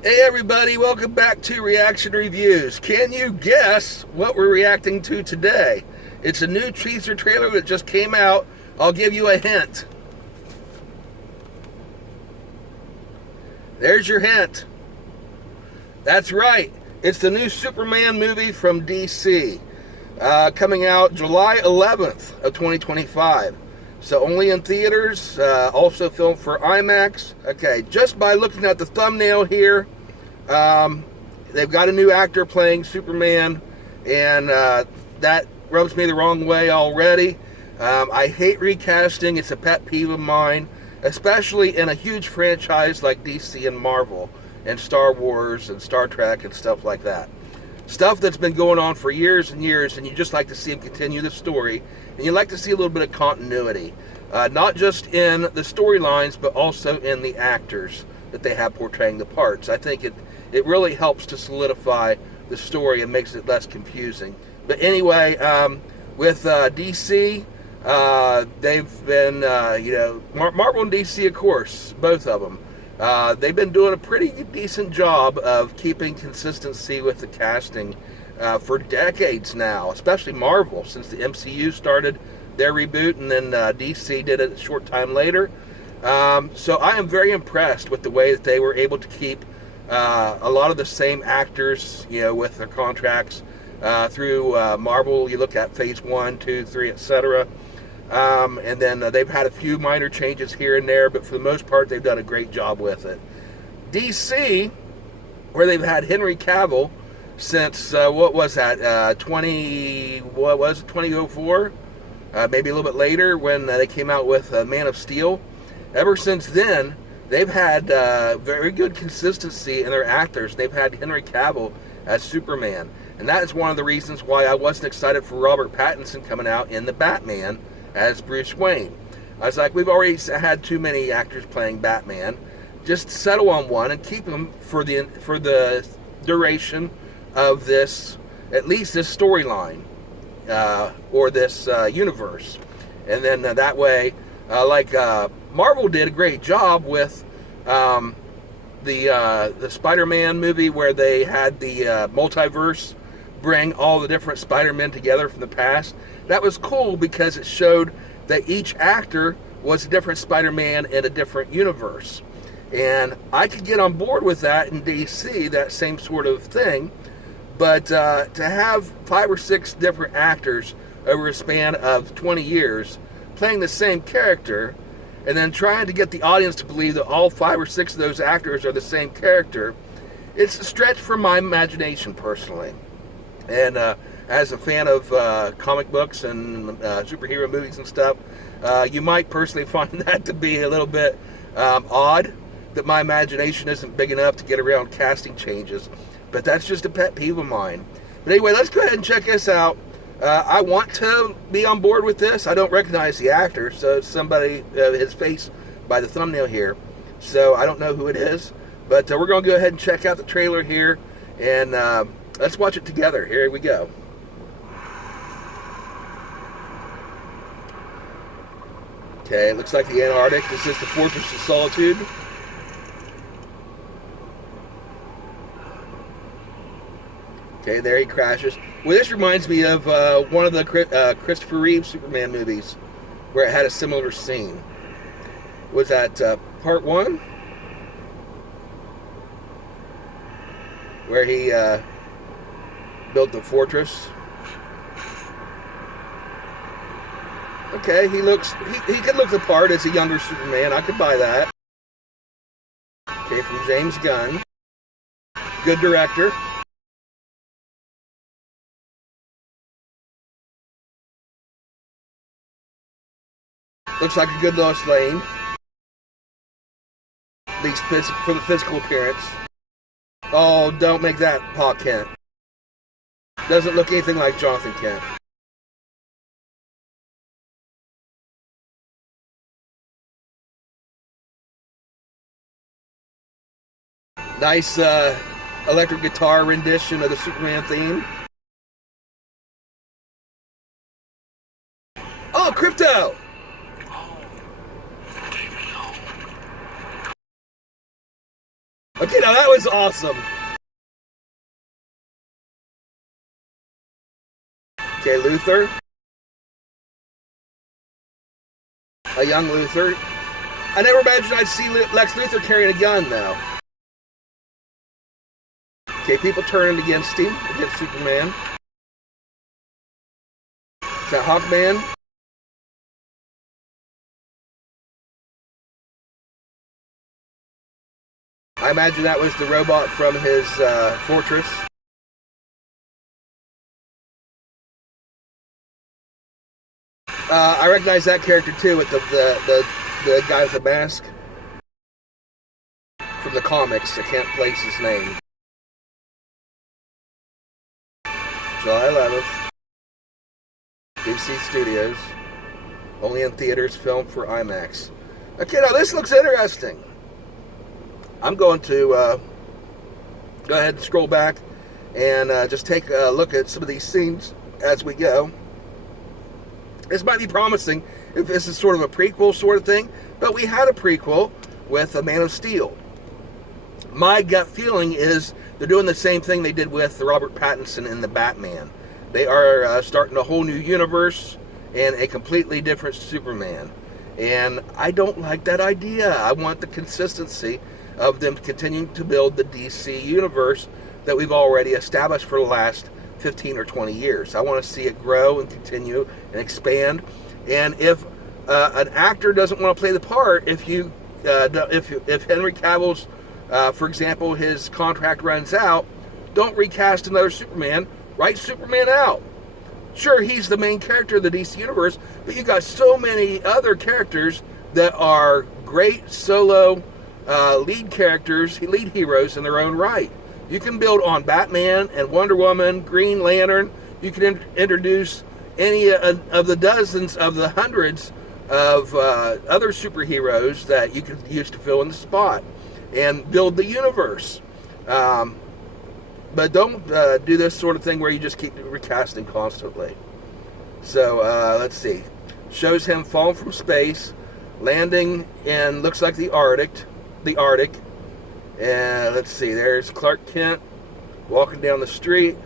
Hey everybody, welcome back to Reaction Reviews. Can you guess what we're reacting to today? It's a new teaser trailer that just came out. I'll give you a hint. There's your hint. That's right. It's the new Superman movie from DC. Coming out July 11th of 2025. So only in theaters, also filmed for IMAX. Okay, just by looking at the thumbnail here, they've got a new actor playing Superman, and that rubs me the wrong way already. I hate recasting. It's a pet peeve of mine, especially in a huge franchise like DC and Marvel and Star Wars and Star Trek and stuff like that. Stuff that's been going on for years and years, and you just like to see them continue the story, and you like to see a little bit of continuity, not just in the storylines, but also in the actors that they have portraying the parts. I think it really helps to solidify the story and makes it less confusing. But anyway, with DC, they've been, Marvel and DC, of course, both of them. They've been doing a pretty decent job of keeping consistency with the casting for decades now, especially Marvel, since the MCU started their reboot, and then DC did it a short time later. So I am very impressed with the way that they were able to keep a lot of the same actors, with their contracts through Marvel. You look at Phase 1, 2, 3, etc. And then they've had a few minor changes here and there, but for the most part, they've done a great job with it. DC, where they've had Henry Cavill since what was that? 2004? Maybe a little bit later when they came out with Man of Steel. Ever since then, they've had very good consistency in their actors. They've had Henry Cavill as Superman, and that is one of the reasons why I wasn't excited for Robert Pattinson coming out in the Batman as Bruce Wayne. I was like, we've already had too many actors playing Batman. Just settle on one and keep him for the duration of this, at least this storyline, or this universe. And then that way, Marvel did a great job with the Spider-Man movie, where they had the multiverse bring all the different Spider-Men together from the past. That was cool because it showed that each actor was a different Spider-Man in a different universe. And I could get on board with that in DC, that same sort of thing. But to have 5 or 6 different actors over a span of 20 years playing the same character, and then trying to get the audience to believe that all 5 or 6 of those actors are the same character, it's a stretch for my imagination personally. And as a fan of comic books and superhero movies and stuff, you might personally find that to be a little bit odd, that my imagination isn't big enough to get around casting changes. But that's just a pet peeve of mine. But anyway, let's go ahead and check this out. I want to be on board with this. I don't recognize the actor, so it's somebody, his face by the thumbnail here. So I don't know who it is. But we're going to go ahead and check out the trailer here, and let's watch it together. Here we go. Okay, it looks like the Antarctic. This is the Fortress of Solitude. Okay, there he crashes. Well, this reminds me of one of the Christopher Reeve Superman movies, where it had a similar scene. Was that part 1? Where he built the fortress. Okay, he could look the part as a younger Superman. I could buy that. Okay, from James Gunn. Good director. Looks like a good Lois Lane. At least for the physical appearance. Oh, don't make that Pa Kent. Doesn't look anything like Jonathan Kent. Nice electric guitar rendition of the Superman theme. Oh, Crypto! Okay, now that was awesome. Okay, Luthor. A young Luthor. I never imagined I'd see Lex Luthor carrying a gun, though. Okay, people turning against him, against Superman. Is that Hawkman? I imagine that was the robot from his fortress. I recognize that character too with the guy with the mask from the comics. I can't place his name. July 11th, DC Studios. Only in theaters, filmed for IMAX. Okay, now this looks interesting. I'm going to go ahead and scroll back and just take a look at some of these scenes as we go. This might be promising if this is sort of a prequel sort of thing, but we had a prequel with A Man of Steel. My gut feeling is they're doing the same thing they did with Robert Pattinson in the Batman. They are starting a whole new universe and a completely different Superman. And I don't like that idea. I want the consistency of them continuing to build the DC universe that we've already established for the last 15 or 20 years. I want to see it grow and continue and expand. And if an actor doesn't want to play the part, if Henry Cavill's, for example, his contract runs out, don't recast another Superman. Write Superman out. Sure, he's the main character of the DC universe, but you got so many other characters that are great solo lead characters, lead heroes in their own right. You can build on Batman and Wonder Woman, Green Lantern. You can introduce any of the dozens of the hundreds of other superheroes that you could use to fill in the spot and build the universe. But don't do this sort of thing where you just keep recasting constantly. So let's see. Shows him falling from space, landing in looks like the Arctic. And let's see, there's Clark Kent walking down the street.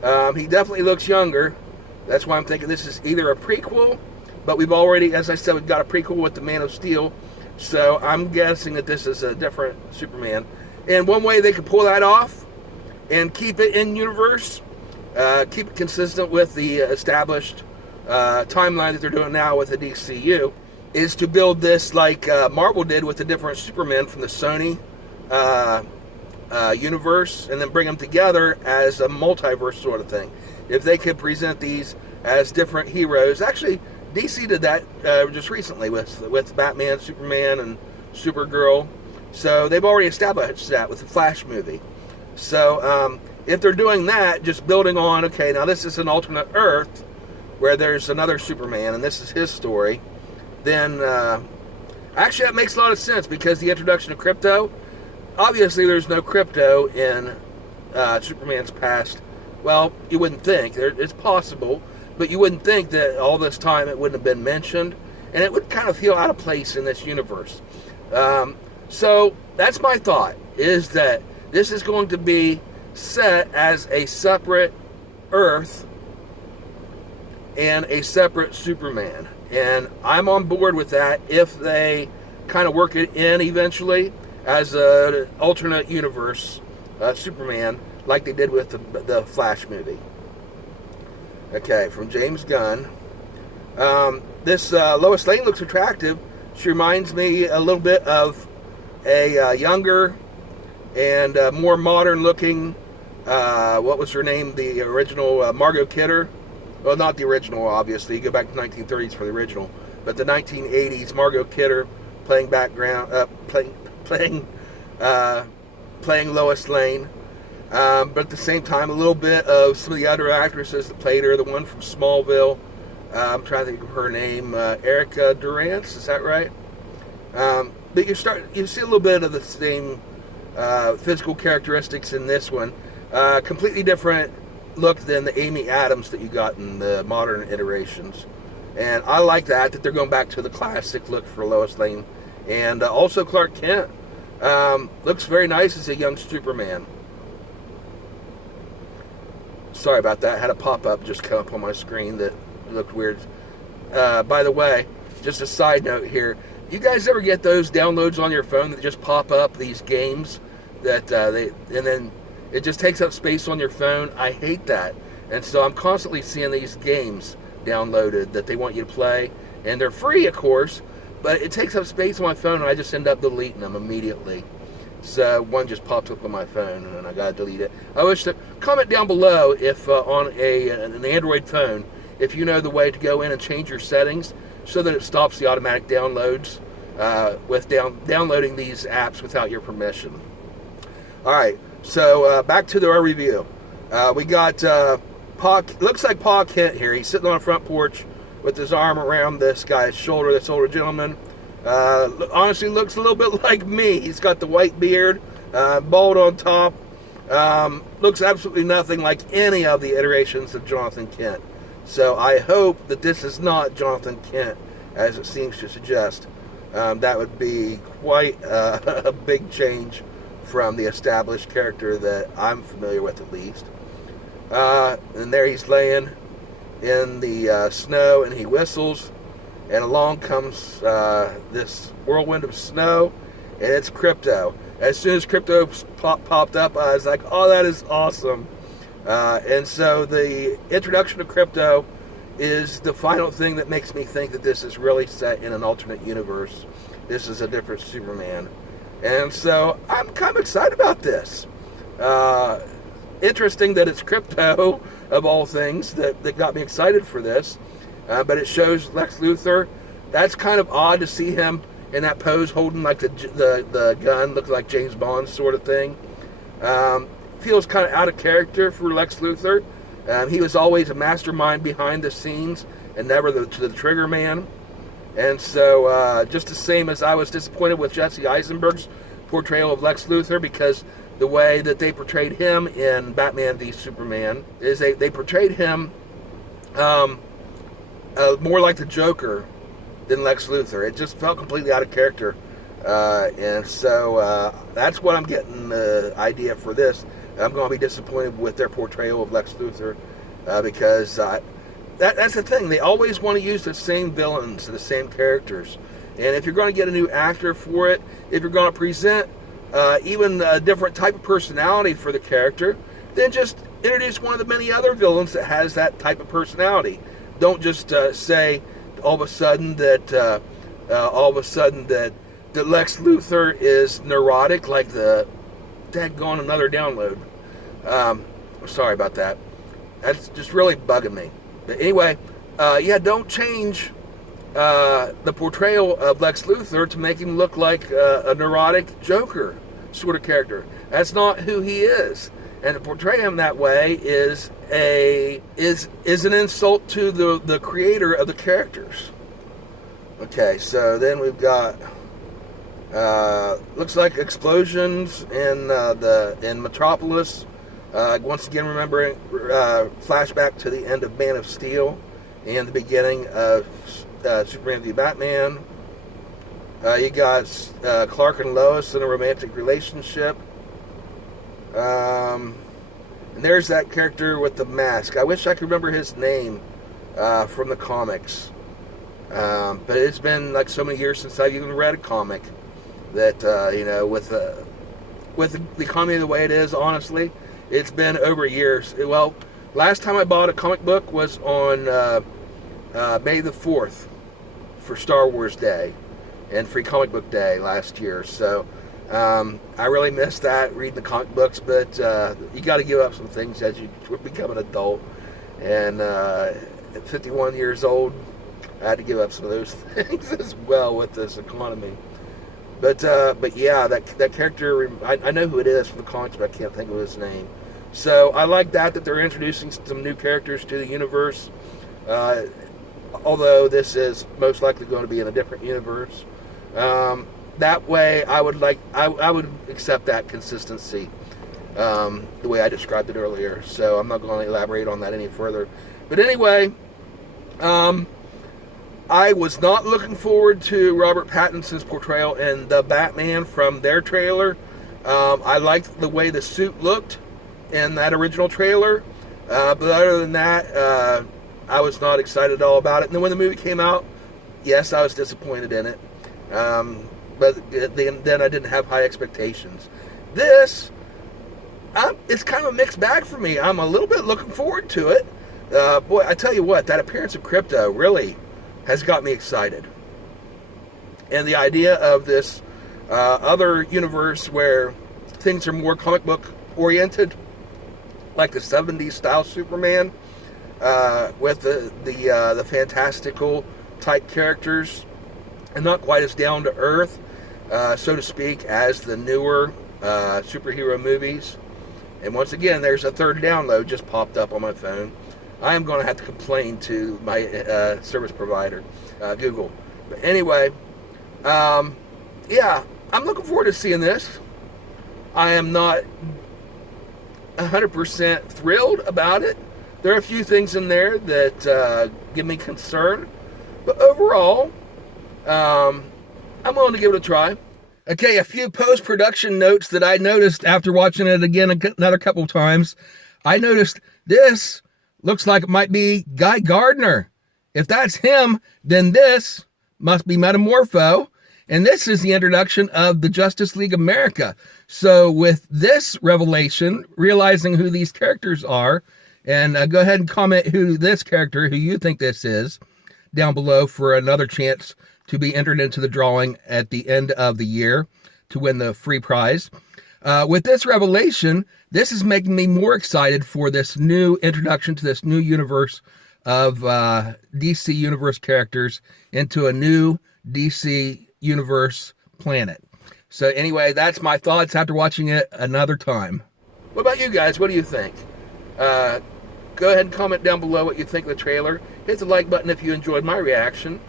He definitely looks younger. That's why I'm thinking this is either a prequel, but we've already, as I said, we've got a prequel with the Man of Steel. So I'm guessing that this is a different Superman. And one way they could pull that off and keep it in universe, keep it consistent with the established timeline that they're doing now with the DCU, is to build this like Marvel did with the different Supermen from the Sony universe, and then bring them together as a multiverse sort of thing. If they could present these as different heroes, actually DC did that just recently with Batman, Superman, and Supergirl. So they've already established that with the Flash movie. So if they're doing that, just building on, okay, now this is an alternate Earth where there's another Superman and this is his story, then actually that makes a lot of sense, because the introduction of Krypto, obviously there's no Krypto in Superman's past. Well, you wouldn't think. It's possible, but you wouldn't think that all this time it wouldn't have been mentioned, and it would kind of feel out of place in this universe. So that's my thought, is that this is going to be set as a separate Earth and a separate Superman. And I'm on board with that if they kind of work it in eventually as an alternate universe Superman, like they did with the Flash movie. Okay, from James Gunn. This Lois Lane looks attractive. She reminds me a little bit of a younger and more modern looking, what was her name? The original Margot Kidder. Well, not the original, obviously. You go back to the 1930s for the original, but the 1980s Margot Kidder playing playing Lois Lane. But at the same time, a little bit of some of the other actresses that played her. The one from Smallville, I'm trying to think of her name, Erica Durance. Is that right? But you see a little bit of the same physical characteristics in this one. Completely different look than the Amy Adams that you got in the modern iterations. And I like that they're going back to the classic look for Lois Lane. And also Clark Kent. Looks very nice as a young Superman. Sorry about that. I had a pop-up just come up on my screen that looked weird. By the way, just a side note here. You guys ever get those downloads on your phone that just pop up, these games that and then it just takes up space on your phone? I hate that. And so I'm constantly seeing these games downloaded that they want you to play. And they're free, of course, but it takes up space on my phone, and I just end up deleting them immediately. So one just popped up on my phone, and I got to delete it. I wish that, comment down below if on an Android phone, if you know the way to go in and change your settings so that it stops the automatic downloads with downloading these apps without your permission. All right, so back to our review. We got looks like Pa Kent here. He's sitting on a front porch with his arm around this guy's shoulder, this older gentleman. Honestly looks a little bit like me. He's got the white beard, bald on top. Looks absolutely nothing like any of the iterations of Jonathan Kent. So I hope that this is not Jonathan Kent, as it seems to suggest. That would be quite a big change from the established character that I'm familiar with, at least. And there he's laying in the snow, and he whistles, and along comes this whirlwind of snow, and it's Krypto. As soon as Krypto popped up, I was like, oh, that is awesome. And so the introduction of Krypto is the final thing that makes me think that this is really set in an alternate universe. This is a different Superman. And so I'm kind of excited about this. Interesting that it's Krypto, of all things, that got me excited for this. But it shows Lex Luthor. That's kind of odd to see him in that pose holding like the gun, looking like James Bond sort of thing. Feels kind of out of character for Lex Luthor. He was always a mastermind behind the scenes and never the trigger man. And so just the same as I was disappointed with Jesse Eisenberg's portrayal of Lex Luthor, because the way that they portrayed him in Batman v Superman is they portrayed him more like the Joker than Lex Luthor. It just felt completely out of character. And so that's what I'm getting the idea for this. I'm going to be disappointed with their portrayal of Lex Luthor because that's the thing. They always want to use the same villains and the same characters. And if you're going to get a new actor for it, if you're going to present even a different type of personality for the character, then just introduce one of the many other villains that has that type of personality. Don't just say all of a sudden that Lex Luthor is neurotic, like the daggone another download. Sorry about that. That's just really bugging me. But anyway, don't change the portrayal of Lex Luthor to make him look like a neurotic Joker sort of character. That's not who he is. And to portray him that way is an insult to the creator of the characters. Okay, so then we've got looks like explosions in Metropolis. Once again, remembering flashback to the end of Man of Steel and the beginning of Superman v Batman. You got Clark and Lois in a romantic relationship. And there's that character with the mask. I wish I could remember his name from the comics. But it's been like so many years since I've even read a comic that, with the economy the way it is, honestly, it's been over years. Well, last time I bought a comic book was on May the 4th for Star Wars Day and Free Comic Book Day last year. So I really missed that, reading the comic books, but you got to give up some things as you become an adult. And at 51 years old, I had to give up some of those things as well with this economy. But yeah, that character, I know who it is from the comics, but I can't think of his name. So I like that they're introducing some new characters to the universe. Although this is most likely going to be in a different universe. That way, I would accept that consistency, the way I described it earlier. So I'm not going to elaborate on that any further. But anyway, I was not looking forward to Robert Pattinson's portrayal in The Batman from their trailer. I liked the way the suit looked in that original trailer. But other than that, I was not excited at all about it. And then when the movie came out, yes, I was disappointed in it. But then I didn't have high expectations. This, it's kind of a mixed bag for me. I'm a little bit looking forward to it. Boy, I tell you what, that appearance of Krypto really has got me excited. And the idea of this other universe where things are more comic book oriented, like the 70s style Superman, with the fantastical type characters, and not quite as down to earth, so to speak, as the newer superhero movies. And once again, there's a third download just popped up on my phone. I am going to have to complain to my service provider, Google. But anyway, yeah, I'm looking forward to seeing this. I am not 100% thrilled about it. There are a few things in there that give me concern. But overall, I'm willing to give it a try. Okay, a few post-production notes that I noticed after watching it again another couple of times. I noticed this looks like it might be Guy Gardner. If that's him, then this must be Metamorpho. And this is the introduction of the Justice League America. So with this revelation, realizing who these characters are, and go ahead and comment who you think this is, down below for another chance to be entered into the drawing at the end of the year to win the free prize. With this revelation, this is making me more excited for this new introduction to this new universe of DC Universe characters into a new DC Universe planet. So anyway, that's my thoughts after watching it another time. What about you guys? What do you think? Go ahead and comment down below what you think of the trailer. Hit the like button if you enjoyed my reaction.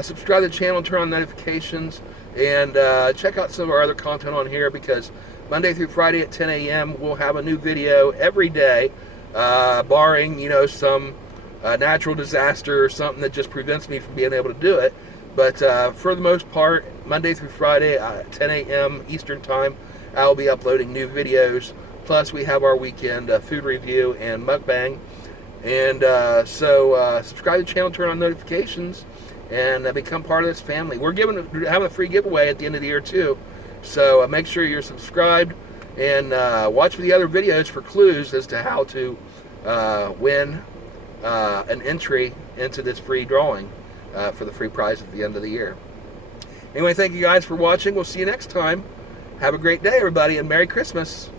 Subscribe to the channel, turn on notifications, and check out some of our other content on here, because Monday through Friday at 10 a.m. we'll have a new video every day, barring, some natural disaster or something that just prevents me from being able to do it. But for the most part, Monday through Friday at 10 a.m. Eastern Time, I'll be uploading new videos. Plus, we have our weekend food review and mukbang. And so subscribe to the channel, turn on notifications, and become part of this family. We're having a free giveaway at the end of the year, too. So make sure you're subscribed, and watch for the other videos for clues as to how to win an entry into this free drawing for the free prize at the end of the year. Anyway, thank you guys for watching. We'll see you next time. Have a great day, everybody, and Merry Christmas.